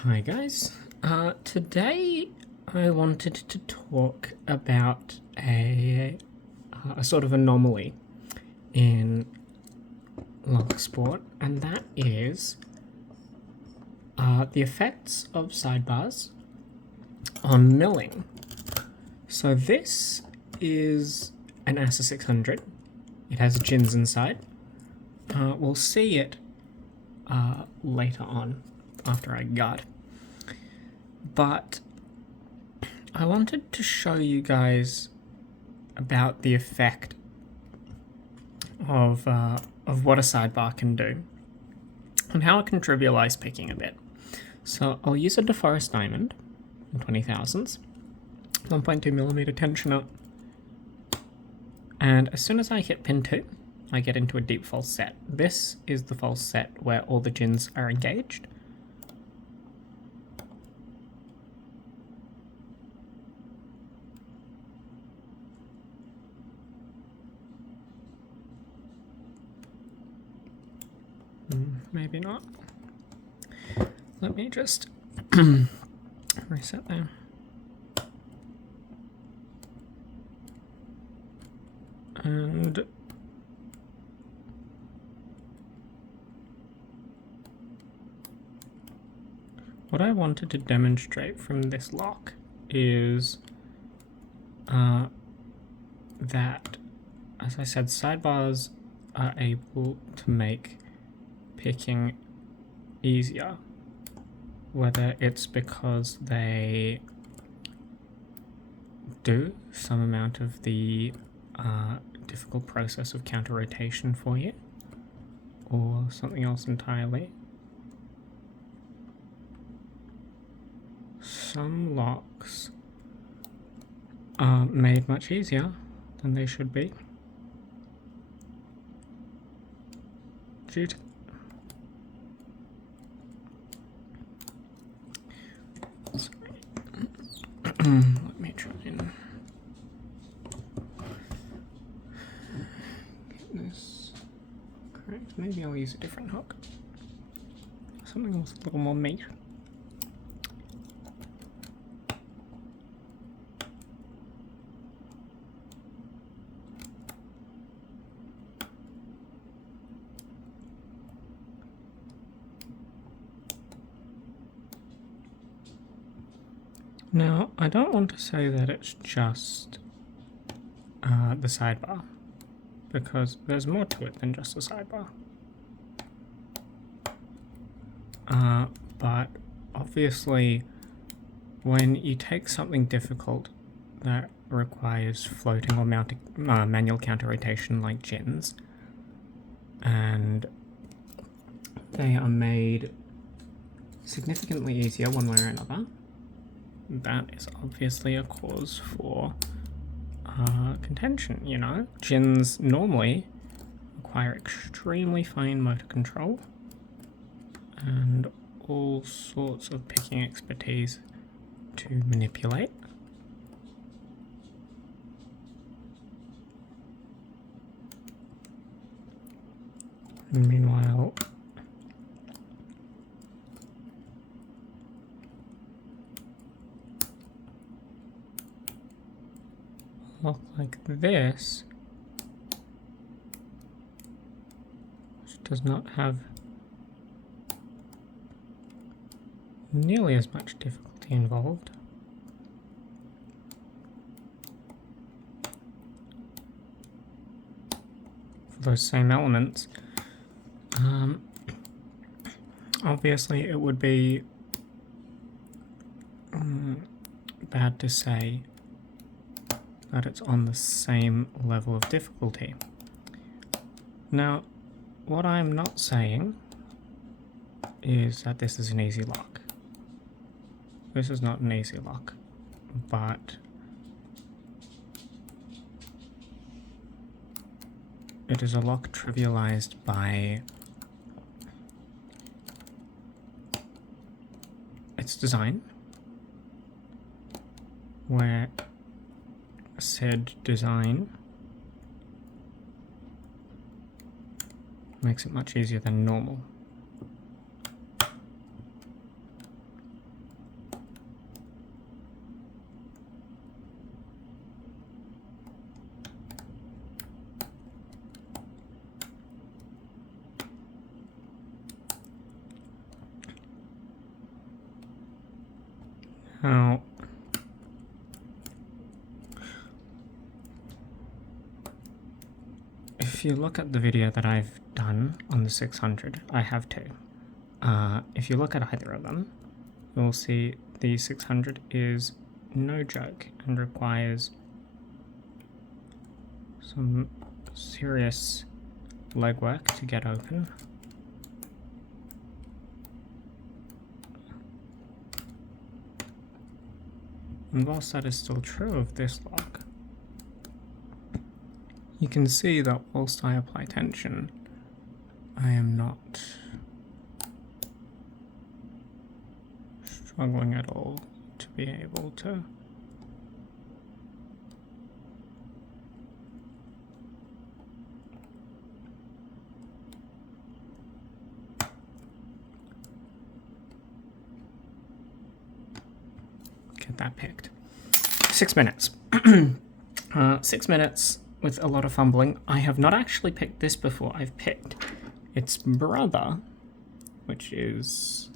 Hi guys, today I wanted to talk about a sort of anomaly in lock sport, and that is the effects of sidebars on milling. So this is an ASSA 600. It has gins inside. We'll see it later on after I guard. But I wanted to show you guys about the effect of what a sidebar can do and how it can trivialize picking a bit. So I'll use a deforest diamond in 20,000s, 1.2mm tensioner, and as soon as I hit pin 2, I get into a deep false set. This is the false set where all the gins are engaged. Maybe not. Let me just reset there. And what I wanted to demonstrate from this lock is that, as I said, sidebars are able to make picking easier, whether it's because they do some amount of the difficult process of counter rotation for you, or something else entirely. Some locks are made much easier than they should be due to let me try and get this correct. Maybe I'll use a different hook. Something with a little more meat. Now, I don't want to say that it's just the sidebar, because there's more to it than just a sidebar. But obviously, when you take something difficult that requires floating or mounting, manual counter rotation like gins, and they are made significantly easier one way or another, that is obviously a cause for contention, you know? Gins normally require extremely fine motor control and all sorts of picking expertise to manipulate. And meanwhile, look like this, which does not have nearly as much difficulty involved. For those same elements, obviously it would be bad to say that it's on the same level of difficulty. Now, what I'm not saying is that this is an easy lock. This is not an easy lock, but it is a lock trivialized by its design, where said design makes it much easier than normal. how if you look at the video that I've done on the 600, I have two. If you look at either of them, you'll see the 600 is no joke and requires some serious legwork to get open. And whilst that is still true of this lock, you can see that whilst I apply tension, I am not struggling at all to be able to get that picked. 6 minutes. 6 minutes with a lot of fumbling. I have not actually picked this before. I've picked its brother, which was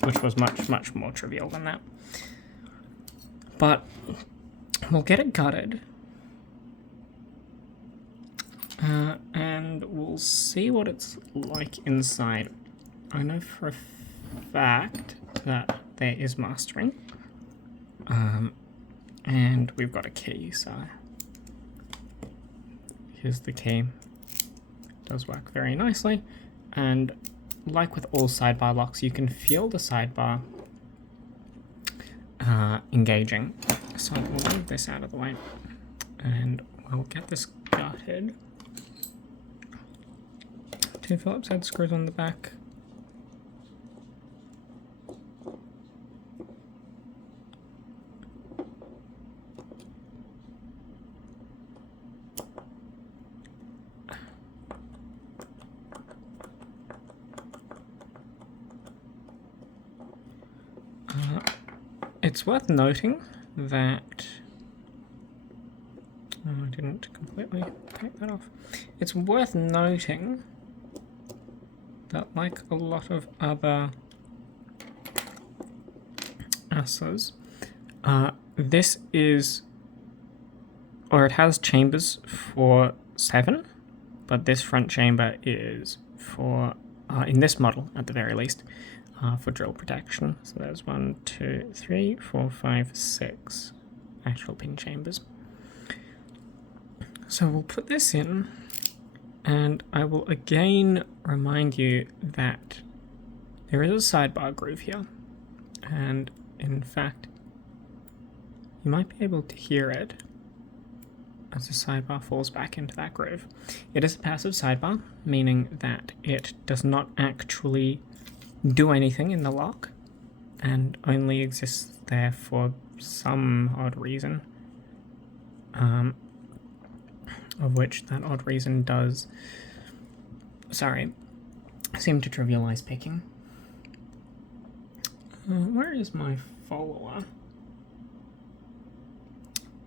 much more trivial than that. But we'll get it gutted, and we'll see what it's like inside. I know for a fact that there is mastering, and we've got a key, so here's the key. It does work very nicely, and like with all sidebar locks, you can feel the sidebar engaging. So we'll move this out of the way, and we'll get this gutted. 2 Phillips head screws on the back. It's worth noting that I didn't completely take that off. It's worth noting that, like a lot of other ASSAs, this is, or it has chambers for 7, but this front chamber is for, in this model at the very least, for drill protection. So there's 1, 2, 3, 4, 5, 6 actual pin chambers. So we'll put this in, and I will again remind you that there is a sidebar groove here, and in fact you might be able to hear it as the sidebar falls back into that groove. It is a passive sidebar, meaning that it does not actually do anything in the lock and only exists there for some odd reason, of which that odd reason does, seem to trivialize picking. Where is my follower?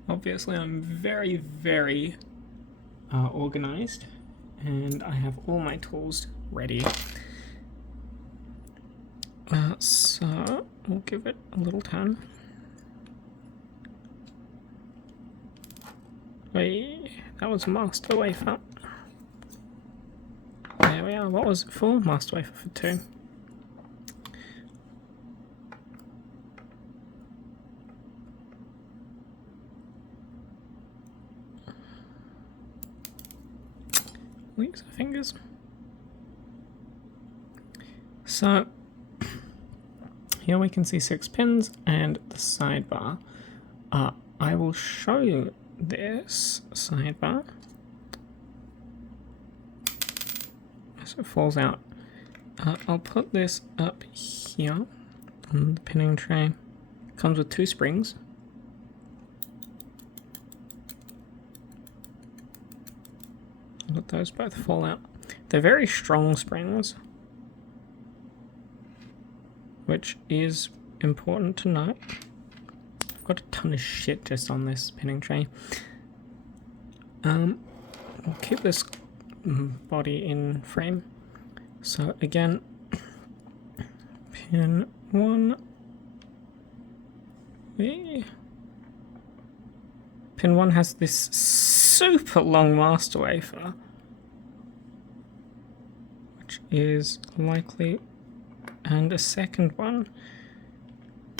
Obviously I'm very organized, and I have all my tools ready. So we'll give it a little turn. Wait, that was master wafer. There we are. What was it for? Master wafer for 2. Use our fingers. So here we can see 6 pins and the sidebar. I will show you this sidebar as it falls out. I'll put this up here on the pinning tray. It comes with 2 springs. Let those both fall out. They're very strong springs, which is important to note. I've got a ton of shit just on this pinning tray. We'll keep this body in frame. So again, pin 1 Pin 1 has this super long master wafer, which is likely, and a second one.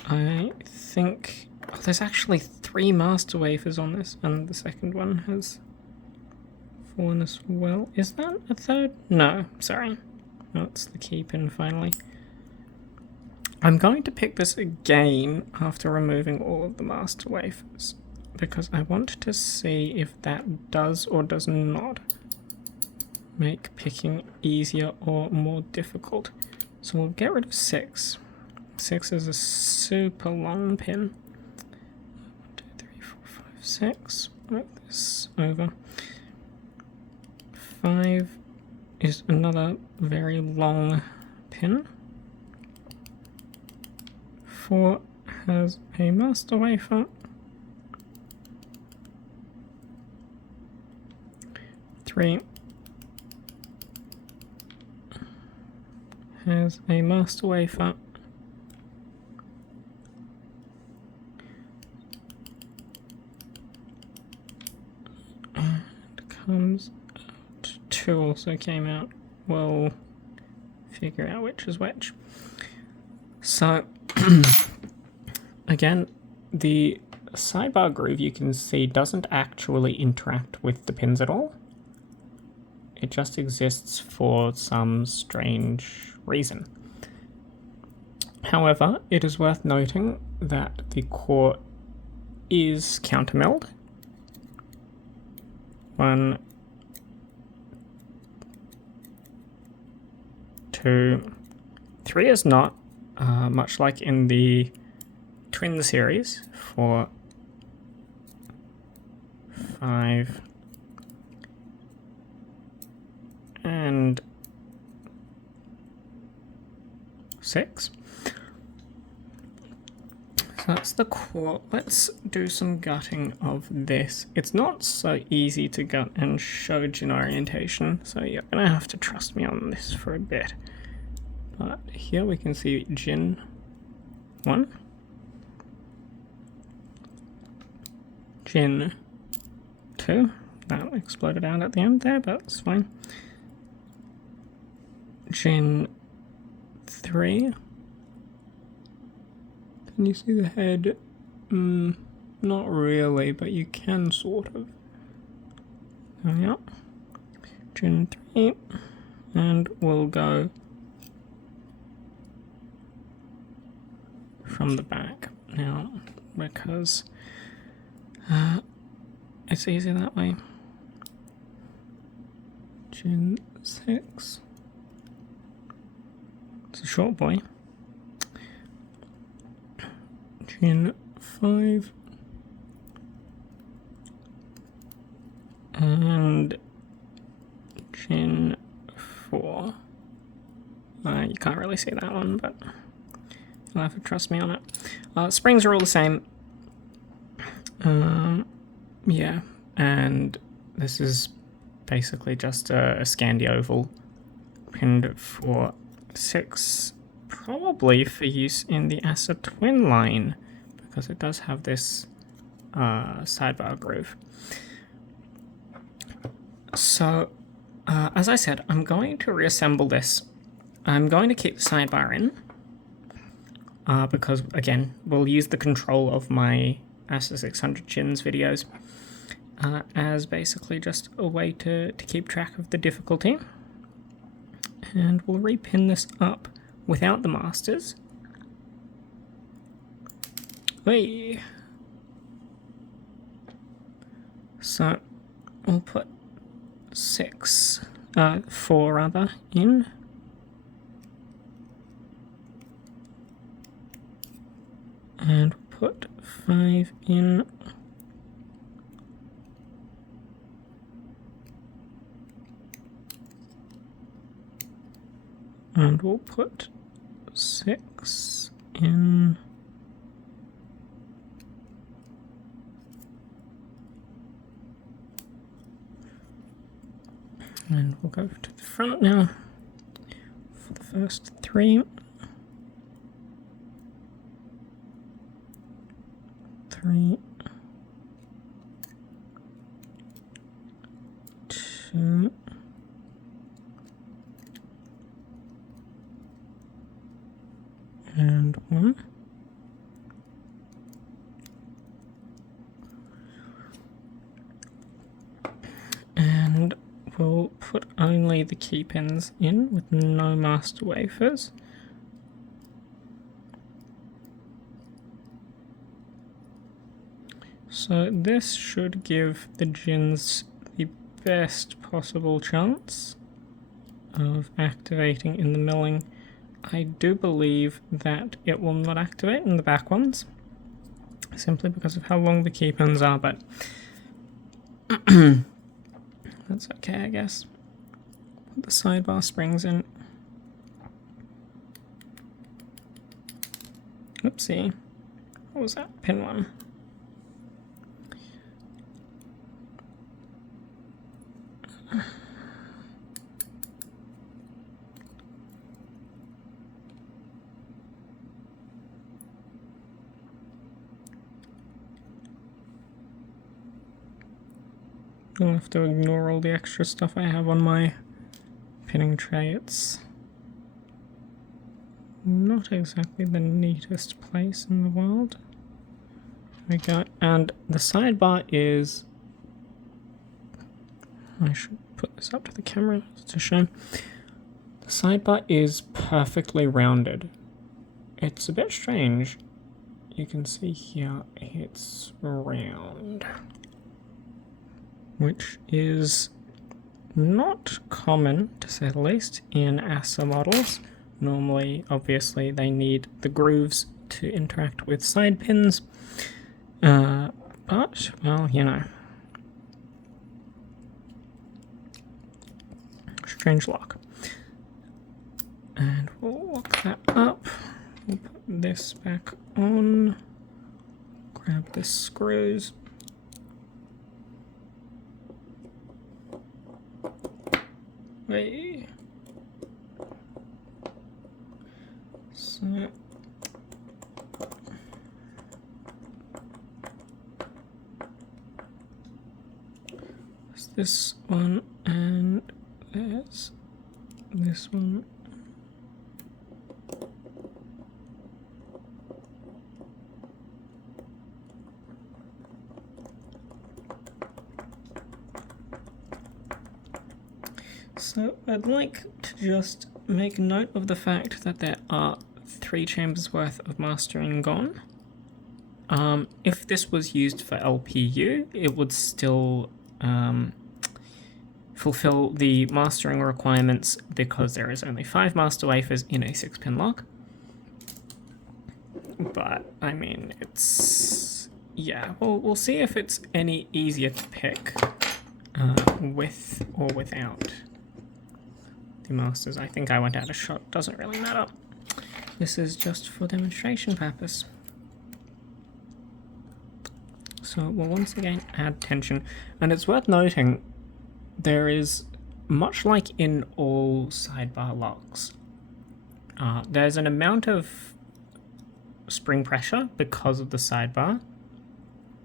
I think there's actually 3 master wafers on this, and the second one has fallen as well. Is that a third? No, sorry. No, it's the key pin finally. I'm going to pick this again after removing all of the master wafers, because I want to see if that does or does not make picking easier or more difficult. So we'll get rid of 6. 6 is a super long pin. 1, 2, 3, 4, 5, 6. Move this over. 5 is another very long pin. 4 has a master wafer. 3 has a master wafer. And comes out. 2 also came out. We'll figure out which is which. So again, the sidebar groove, you can see, doesn't actually interact with the pins at all. It just exists for some strange reason. However, it is worth noting that the core is countermilled. 1, 2, 3 is not, much like in the twin series. 4, 5, and 6. So that's the core. Let's do some gutting of this. It's not so easy to gut and show gin orientation, so you're gonna have to trust me on this for a bit. But here we can see gin 1, gin 2. That exploded out at the end there, but it's fine. Gin 3. Can you see the head? Not really, but you can sort of. There we are. Gin 3. And we'll go from the back now, because it's easier that way. Gin 6. It's a short boy. Gin 5. And gin 4. You can't really see that one, but you'll have to trust me on it. Springs are all the same. Yeah, and this is basically just a Scandi oval pinned for 6, probably for use in the ASSA twin line, because it does have this sidebar groove. So, as I said, I'm going to reassemble this. I'm going to keep the sidebar in, because, again, we'll use the control of my ASSA 600 chins videos as basically just a way to keep track of the difficulty. And we'll repin this up without the masters. Hey. So we'll put 4 rather, in. And put 5 in. And we'll put 6 in. And we'll go to the front now for the first 3. 3, 2, and 1. And we'll put only the key pins in with no master wafers. So this should give the gins the best possible chance of activating in the milling. I do believe that it will not activate in the back ones, simply because of how long the key pins are, but that's okay, I guess. Put the sidebar springs in. Oopsie. What was that? Pin 1. I'll have to ignore all the extra stuff I have on my pinning tray. It's not exactly the neatest place in the world. There we go. And the sidebar is... I should put this up to the camera to show. The sidebar is perfectly rounded. It's a bit strange. You can see here it's round, which is not common, to say the least, in ASSA models. Normally, obviously, they need the grooves to interact with side pins, but, well, you know. Strange lock. And we'll lock that up. We'll put this back on. Grab the screws. Hey. So there's this one, and there's this one. So I'd like to just make note of the fact that there are 3 chambers worth of mastering gone. If this was used for LPU, it would still fulfill the mastering requirements because there is only 5 master wafers in a 6-pin lock. But, I mean, it's... yeah, we'll see if it's any easier to pick with or without the masters. I think I went out of shot, doesn't really matter. This is just for demonstration purpose. So we'll once again add tension, and it's worth noting there is, much like in all sidebar locks, there's an amount of spring pressure because of the sidebar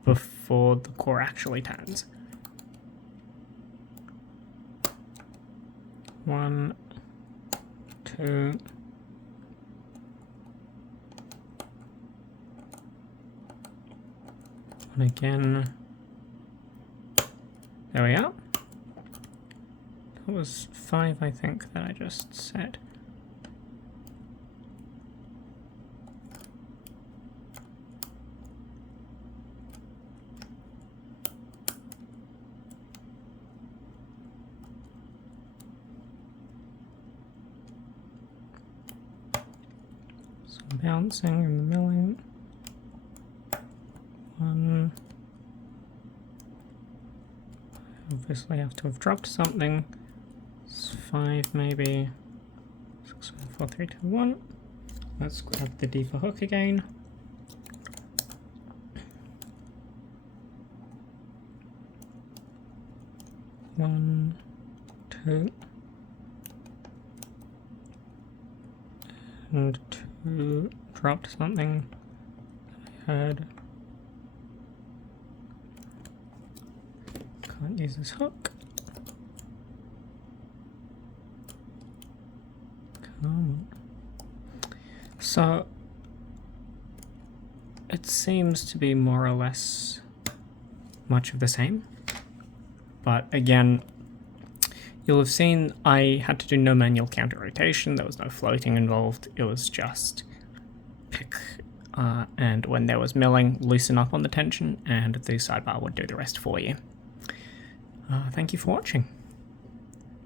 before the core actually turns. 1, 2, and again. There we are. That was 5, I think, that I just set. Some bouncing and the milling. 1. Obviously have to have dropped something. It's 5 maybe. 6, 5, 4, 3, 2, 1. Let's grab the deeper hook again. One, 2, and 2. Dropped something that I heard. Can't use this hook. Come on. So it seems to be more or less much of the same, but again, you'll have seen I had to do no manual counter rotation. There was no floating involved. It was just pick, and when there was milling, loosen up on the tension, and the sidebar would do the rest for you. Thank you for watching.